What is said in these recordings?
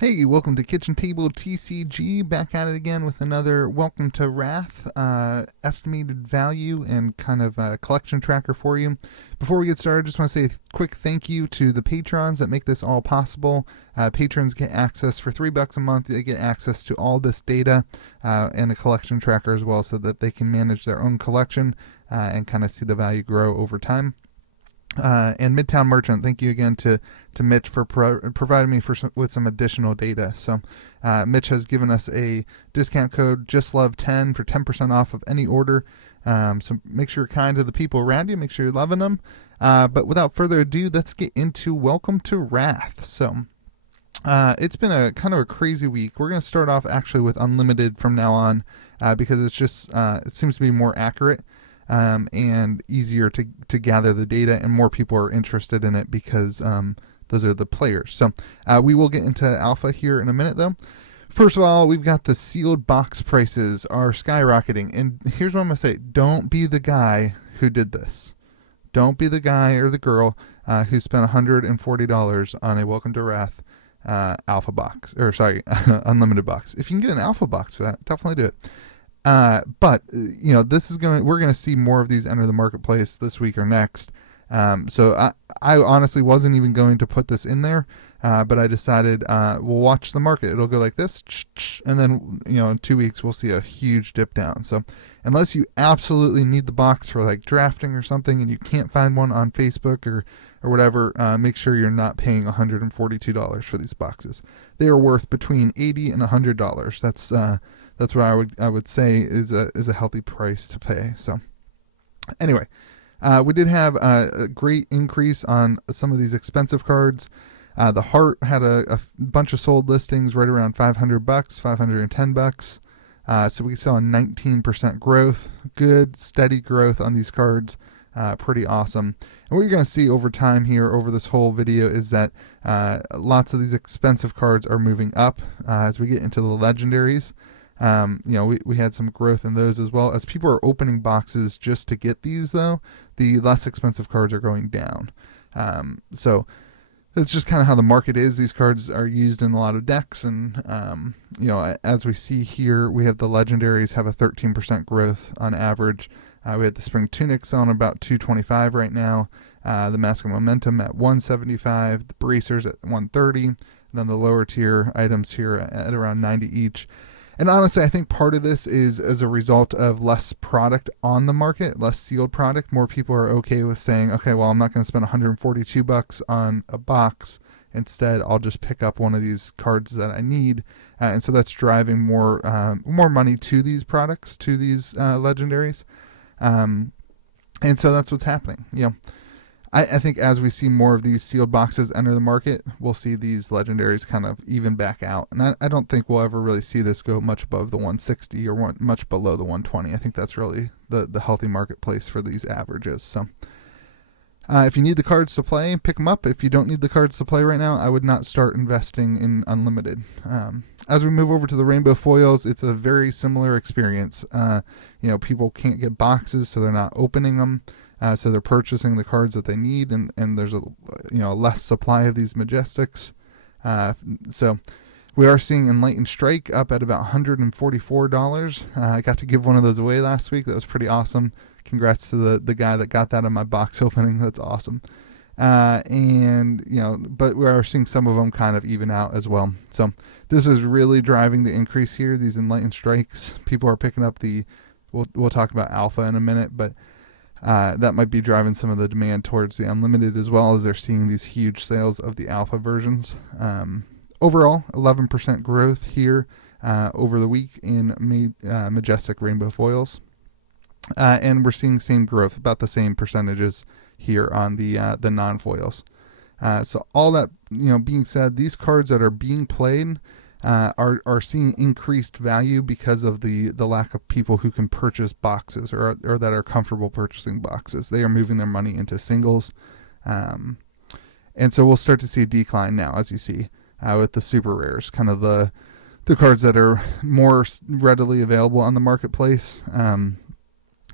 Hey, welcome to Kitchen Table TCG. Back at it again with another welcome to Rathe estimated value and kind of collection tracker for you. Before we get started, just want to say a quick thank you to the patrons that make this all possible. Patrons get access for $3 a month. They get access to all this data and a collection tracker as well, so that they can manage their own collection and kind of see the value grow over time. And Midtown Merchant, thank you again to Mitch for providing me with some additional data. So Mitch has given us a discount code, JustLove10, for 10% off of any order. So make sure you're kind to the people around you. Make sure you're loving them. But without further ado, let's get into Welcome to Rathe. So it's been a kind of a crazy week. We're going to start off actually with Unlimited from now on because it's just it seems to be more accurate. And easier to gather the data, and more people are interested in it because those are the players. So we will get into alpha here in a minute, though. First of all, we've got the sealed box prices are skyrocketing. And here's what I'm going to say. Don't be the guy who did this. Don't be the guy or the girl who spent $140 on a Welcome to Rathe alpha box. Unlimited box. If you can get an alpha box for that, definitely do it. But we're going to see more of these enter the marketplace this week or next. So I honestly wasn't even going to put this in there, but I decided we'll watch the market. It'll go like this, and then in 2 weeks we'll see a huge dip down. So unless you absolutely need the box for like drafting or something, and you can't find one on Facebook or whatever, make sure you're not paying $142 for these boxes. They are worth between $80 and $100. That's what I would say is a healthy price to pay. So anyway, we did have a great increase on some of these expensive cards. The Heart had a bunch of sold listings right around $500, $510. So we saw a 19% growth, good steady growth on these cards. Pretty awesome. And what you're going to see over time here over this whole video is that lots of these expensive cards are moving up as we get into the legendaries. We had some growth in those as well. As people are opening boxes just to get these, though, the less expensive cards are going down. So that's just kind of how the market is. These cards are used in a lot of decks, and as we see here, we have the legendaries have a 13% growth on average. We had the Spring Tunics on about $225 right now. The Mask of Momentum at $175. The Bracers at $130. And then the lower tier items here at around $90 each. And honestly, I think part of this is as a result of less product on the market, less sealed product. More people are okay with saying, okay, well, I'm not going to spend $142 on a box. Instead, I'll just pick up one of these cards that I need. And so that's driving more money to these products, to these legendaries. And so that's what's happening. I think as we see more of these sealed boxes enter the market, we'll see these legendaries kind of even back out. And I don't think we'll ever really see this go much above the 160 or much below the 120. I think that's really the healthy marketplace for these averages. So if you need the cards to play, pick them up. If you don't need the cards to play right now, I would not start investing in Unlimited. As we move over to the rainbow foils, it's a very similar experience. People can't get boxes, so they're not opening them. So they're purchasing the cards that they need, and there's a less supply of these Majestics. So we are seeing Enlightened Strike up at about $144. I got to give one of those away last week. That was pretty awesome. Congrats to the guy that got that in my box opening. That's awesome. But we are seeing some of them kind of even out as well. So this is really driving the increase here. These Enlightened Strikes, people are picking up we'll talk about Alpha in a minute, but that might be driving some of the demand towards the Unlimited, as well as they're seeing these huge sales of the Alpha versions. Overall, 11% growth here over the week in Majestic Rainbow Foils. And we're seeing same growth, about the same percentages here on the non-foils. So all that being said, these cards that are being played are seeing increased value because of the lack of people who can purchase boxes or that are comfortable purchasing boxes. They are moving their money into singles. And so we'll start to see a decline now, as you see, with the super rares, kind of the cards that are more readily available on the marketplace.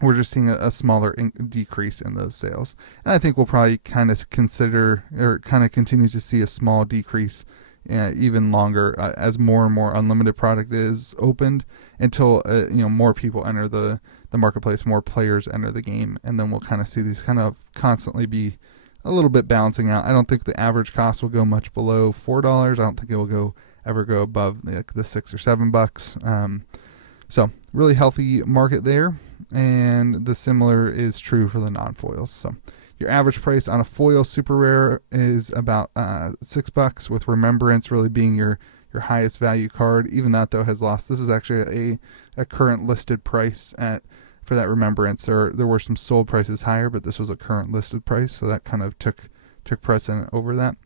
We're just seeing a smaller decrease in those sales. And I think we'll probably kind of consider or kind of continue to see a small decrease even longer as more and more unlimited product is opened until more people enter the marketplace, more players enter the game, and then we'll kind of see these kind of constantly be a little bit balancing out. I don't think the average cost will go much below $4. I don't think it will ever go above like the $6 or $7. So really healthy market there, and the similar is true for the non-foils. So your average price on a foil super rare is about $6, with Remembrance really being your highest value card. Even that though has lost. This is actually a current listed price for that Remembrance. There were some sold prices higher, but this was a current listed price, so that kind of took precedent over that.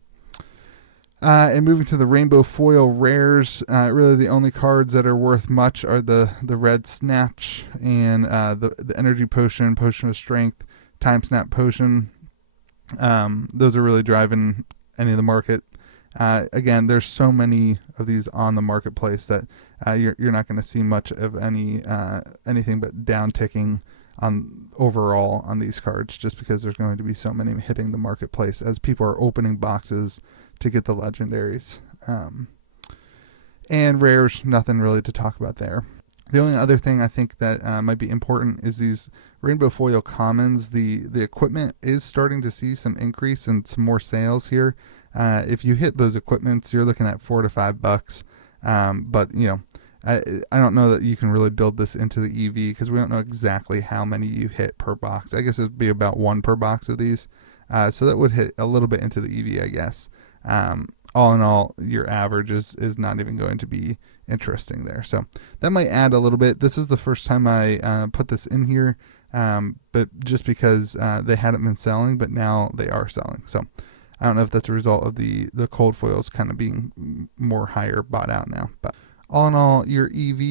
And moving to the rainbow foil rares, really the only cards that are worth much are the red Snatch and the energy potion of strength, time snap potion. Those are really driving any of the market. Again, there's so many of these on the marketplace that you're not going to see much of anything but down ticking on overall on these cards, just because there's going to be so many hitting the marketplace as people are opening boxes to get the legendaries. And rares, nothing really to talk about there. The only other thing I think that might be important is these rainbow foil commons. The equipment is starting to see some increase and some more sales here. If you hit those equipments, you're looking at $4 to $5. But I don't know that you can really build this into the EV because we don't know exactly how many you hit per box. I guess it'd be about one per box of these. So that would hit a little bit into the EV, I guess. All in all, your average is not even going to be interesting there. So that might add a little bit. This is the first time I put this in here, but just because they hadn't been selling, but now they are selling. So I don't know if that's a result of the cold foils kind of being more higher bought out now. But all in all, your EV,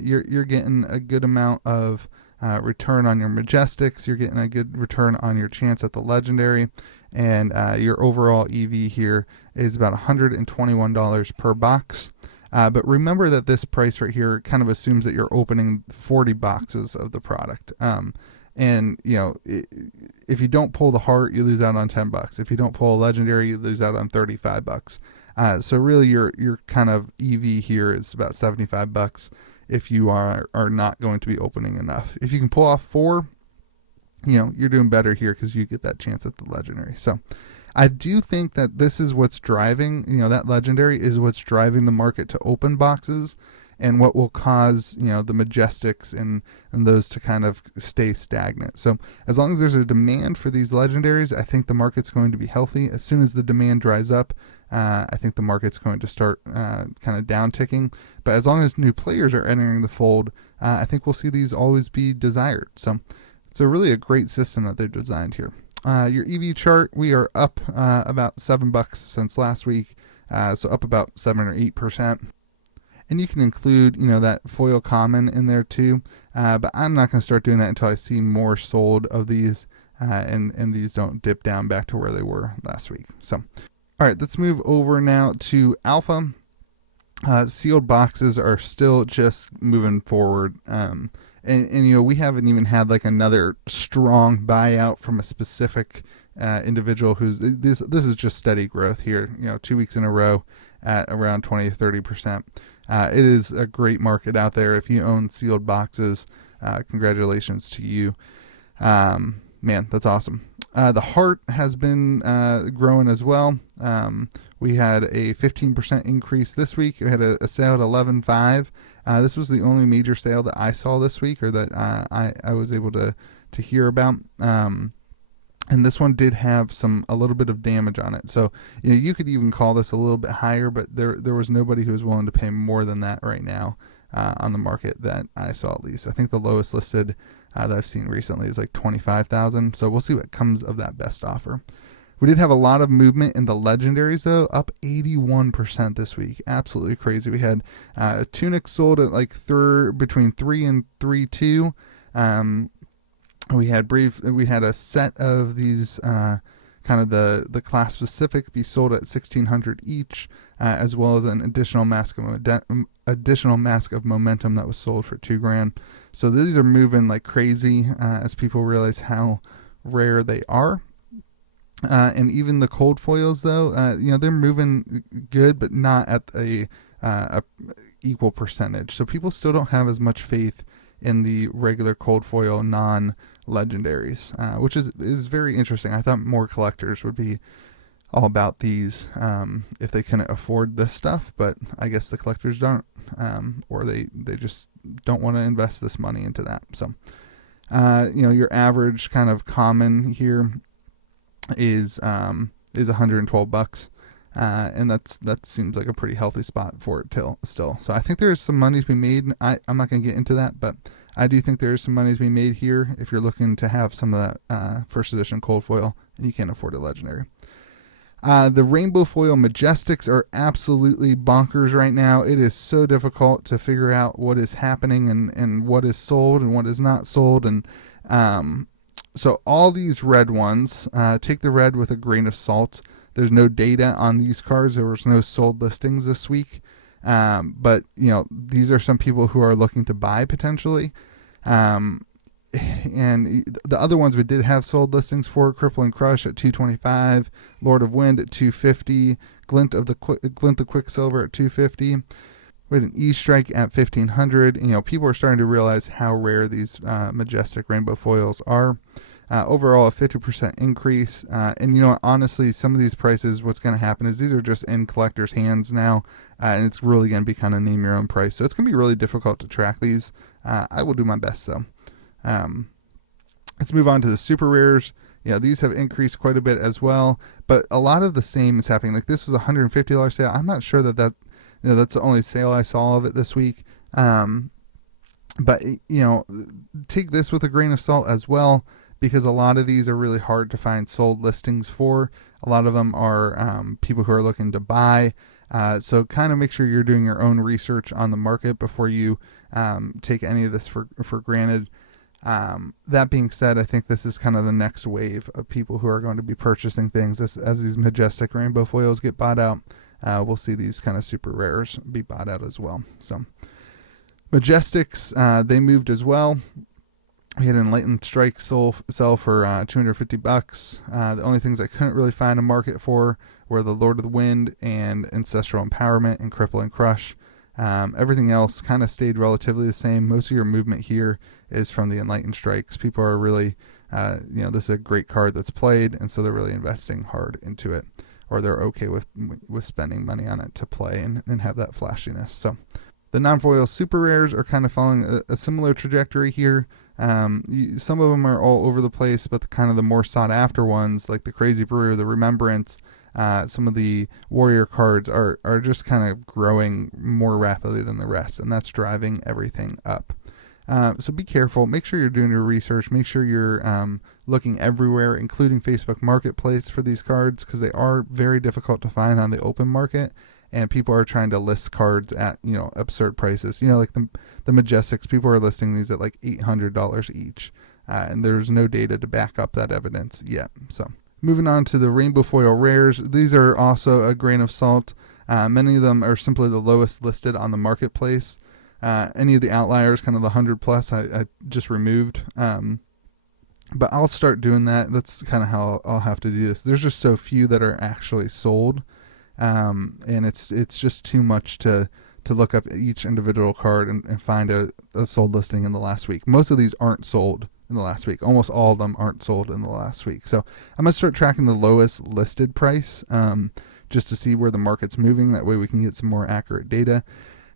you're getting a good amount of return on your Majestics. You're getting a good return on your chance at the Legendary. And your overall EV here is about $121 per box. But remember that this price right here kind of assumes that you're opening 40 boxes of the product. And if you don't pull the heart, you lose out on $10. If you don't pull a legendary, you lose out on $35. So really your kind of EV here is about $75 if you are not going to be opening enough. If you can pull off 4, you're doing better here because you get that chance at the legendary. So I do think that this is what's driving, that legendary is what's driving the market to open boxes, and what will cause, the Majestics and those to kind of stay stagnant. So as long as there's a demand for these legendaries, I think the market's going to be healthy. As soon as the demand dries up, I think the market's going to start kind of down ticking. But as long as new players are entering the fold, I think we'll see these always be desired. So it's really a great system that they've designed here. Your EV chart, we are up about $7 since last week, so up about 7 or 8%. And you can include, that foil common in there too, but I'm not going to start doing that until I see more sold of these, and these don't dip down back to where they were last week. So, all right, let's move over now to Alpha. Sealed boxes are still just moving forward. And we haven't even had like another strong buyout from a specific individual who's this is just steady growth here, 2 weeks in a row at around 20 to 30%. It is a great market out there. If you own sealed boxes, congratulations to you. Man, that's awesome. The heart has been growing as well. We had a 15% increase this week. We had a sale at 11.5. This was the only major sale that I saw this week, or that I was able to hear about. And this one did have a little bit of damage on it. So, you could even call this a little bit higher, but there was nobody who was willing to pay more than that right now on the market that I saw, at least. I think the lowest listed that I've seen recently is like $25,000. So we'll see what comes of that best offer. We did have a lot of movement in the legendaries, though, up 81% this week. Absolutely crazy. We had a tunic sold at like between 3 and 3.2. We had a set of these kind of the class specific be sold at $1,600 each, as well as an additional mask of momentum that was sold for $2,000. So these are moving like crazy as people realize how rare they are. And even the cold foils, though, they're moving good, but not at a equal percentage. So people still don't have as much faith in the regular cold foil non-legendaries, which is very interesting. I thought more collectors would be all about these if they couldn't afford this stuff, but I guess the collectors don't, or they just don't want to invest this money into that. So, your average kind of common here is $112, and that seems like a pretty healthy spot for it still. So I think there's some money to be made. I'm not going to get into that, but I do think there's some money to be made here if you're looking to have some of that first edition cold foil and you can't afford a legendary. The rainbow foil majestics are absolutely bonkers right now. It is so difficult to figure out what is happening and what is sold and what is not sold. And so all these red ones, take the red with a grain of salt. There's no data on these cards. There was no sold listings this week. But these are some people who are looking to buy potentially. And the other ones we did have sold listings for: Crippling Crush at $225, Lord of Wind at $250, Glint of Quicksilver at $250. We had an E-Strike at $1,500. People are starting to realize how rare these majestic rainbow foils are. Overall, a 50% increase. And honestly, some of these prices, what's going to happen is these are just in collectors' hands now, and it's really going to be kind of name your own price. So it's going to be really difficult to track these. I will do my best though. Let's move on to the super rares. These have increased quite a bit as well, but a lot of the same is happening. Like this was a $150 sale. I'm not sure that's the only sale I saw of it this week. But take this with a grain of salt as well, because a lot of these are really hard to find sold listings for. A lot of them are people who are looking to buy. So kind of make sure you're doing your own research on the market before you take any of this for granted. That being said, I think this is kind of the next wave of people who are going to be purchasing things as these majestic rainbow foils get bought out. We'll see these kind of super rares be bought out as well. So majestics, they moved as well. We had Enlightened Strike sell for $250. The only things I couldn't really find a market for were the Lord of the Wind and Ancestral Empowerment and Crippling Crush. Everything else kind of stayed relatively the same. Most of your movement here is from the Enlightened Strikes. People are really, this is a great card that's played, and so they're really investing hard into it, or they're okay with spending money on it to play and have that flashiness. So the non-foil super rares are kind of following a similar trajectory here. Some of them are all over the place, but the more sought after ones, like the Crazy Brew, the Remembrance, some of the warrior cards are just kind of growing more rapidly than the rest, and that's driving everything up. So be careful. Make sure you're doing your research. Make sure you're looking everywhere, including Facebook Marketplace, for these cards, because they are very difficult to find on the open market, and people are trying to list cards at absurd prices. Like the Majestics, people are listing these at like $800 each, and there's no data to back up that evidence yet. So moving on to the rainbow foil rares, these are also a grain of salt. Many of them are simply the lowest listed on the marketplace. Any of the outliers, kind of the 100 plus, I just removed. But I'll start doing that. That's kind of how I'll have to do this. There's just so few that are actually sold, and it's just too much to look up each individual card and find a sold listing in the last week. Most of these aren't sold in the last week. Almost all of them aren't sold in the last week. So I'm going to start tracking the lowest listed price just to see where the market's moving. That way we can get some more accurate data.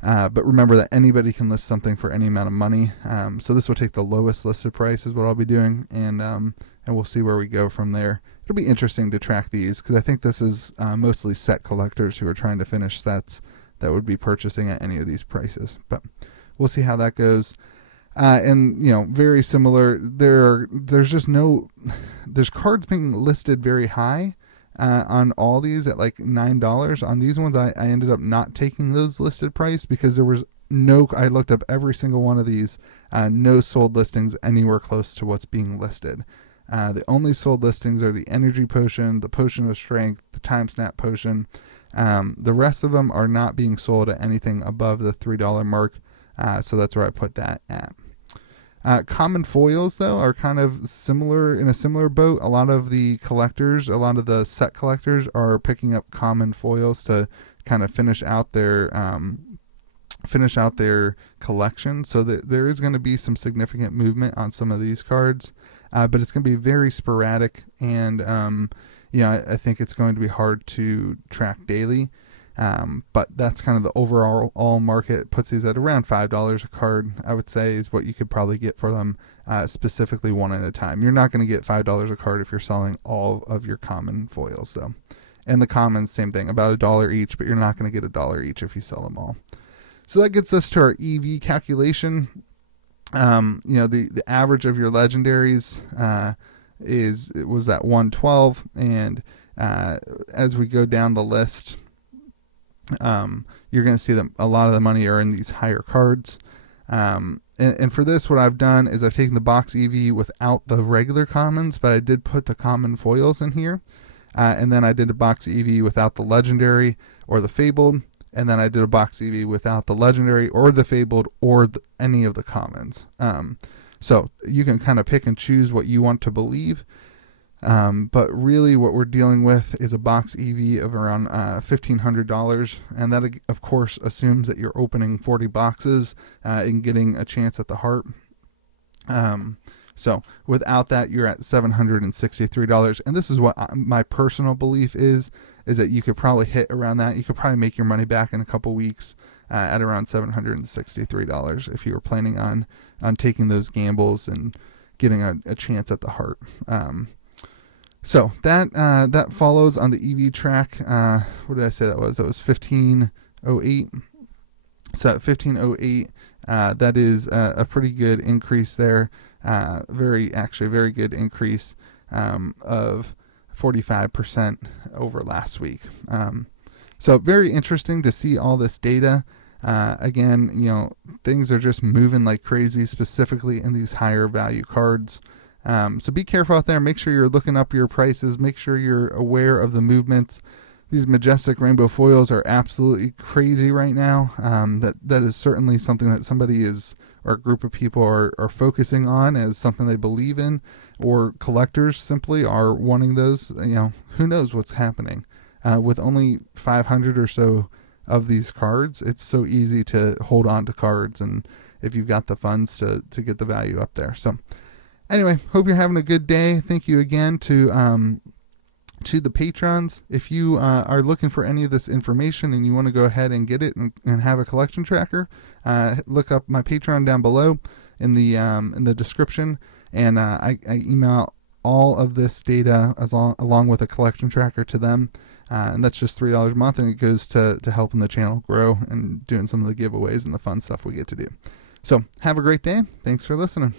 But remember that anybody can list something for any amount of money. So this will take the lowest listed price is what I'll be doing, and we'll see where we go from there. It'll be interesting to track these, because I think this is mostly set collectors who are trying to finish sets that would be purchasing at any of these prices. But we'll see how that goes. And very similar. There's cards being listed very high. On all these at like $9. On these ones, I ended up not taking those listed price because there was I looked up every single one of these, no sold listings anywhere close to what's being listed. The only sold listings are the Energy Potion, the Potion of Strength, the Time Snap Potion. The rest of them are not being sold at anything above the $3 mark, so that's where I put that at. Common foils, though, are kind of similar, in a similar boat. A lot of the collectors, a lot of the set collectors are picking up common foils to kind of finish out their collection. So that there is going to be some significant movement on some of these cards, but it's going to be very sporadic, and I think it's going to be hard to track daily. But that's kind of the overall market. It puts these at around $5 a card, I would say, is what you could probably get for them, specifically one at a time. You're not going to get $5 a card if you're selling all of your common foils, though. And the commons, same thing, about $1 each, but you're not going to get $1 each if you sell them all. So that gets us to our EV calculation. The average of your legendaries was at 112, and as we go down the list, you're going to see that a lot of the money are in these higher cards. And for this, what I've done is I've taken the box EV without the regular commons, but I did put the common foils in here. And then I did a box EV without the legendary or the fabled. And then I did a box EV without the legendary or the fabled or any of the commons. So you can kind of pick and choose what you want to believe. But really what we're dealing with is a box EV of around $1,500. And that, of course, assumes that you're opening 40 boxes and getting a chance at the heart. So without that, you're at $763. And this is what my personal belief is that you could probably hit around that. You could probably make your money back in a couple weeks at around $763 if you were planning on taking those gambles and getting a chance at the heart. So that follows on the EV track. What did I say that was? That was 1508. So at 1508, that is a pretty good increase there. Very good increase of 45% over last week. So very interesting to see all this data. Again, things are just moving like crazy, specifically in these higher value cards. So be careful out there. Make sure you're looking up your prices. Make sure you're aware of the movements. These majestic rainbow foils are absolutely crazy right now. That is certainly something that somebody or a group of people are focusing on as something they believe in, or collectors simply are wanting those. Who knows what's happening. With only 500 or so of these cards, it's so easy to hold on to cards, and if you've got the funds to get the value up there. So anyway, hope you're having a good day. Thank you again to the patrons. If you are looking for any of this information and you want to go ahead and get it and have a collection tracker, look up my Patreon down below in the description, and I email all of this data along with a collection tracker to them, and that's just $3 a month, and it goes to helping the channel grow and doing some of the giveaways and the fun stuff we get to do. So have a great day. Thanks for listening.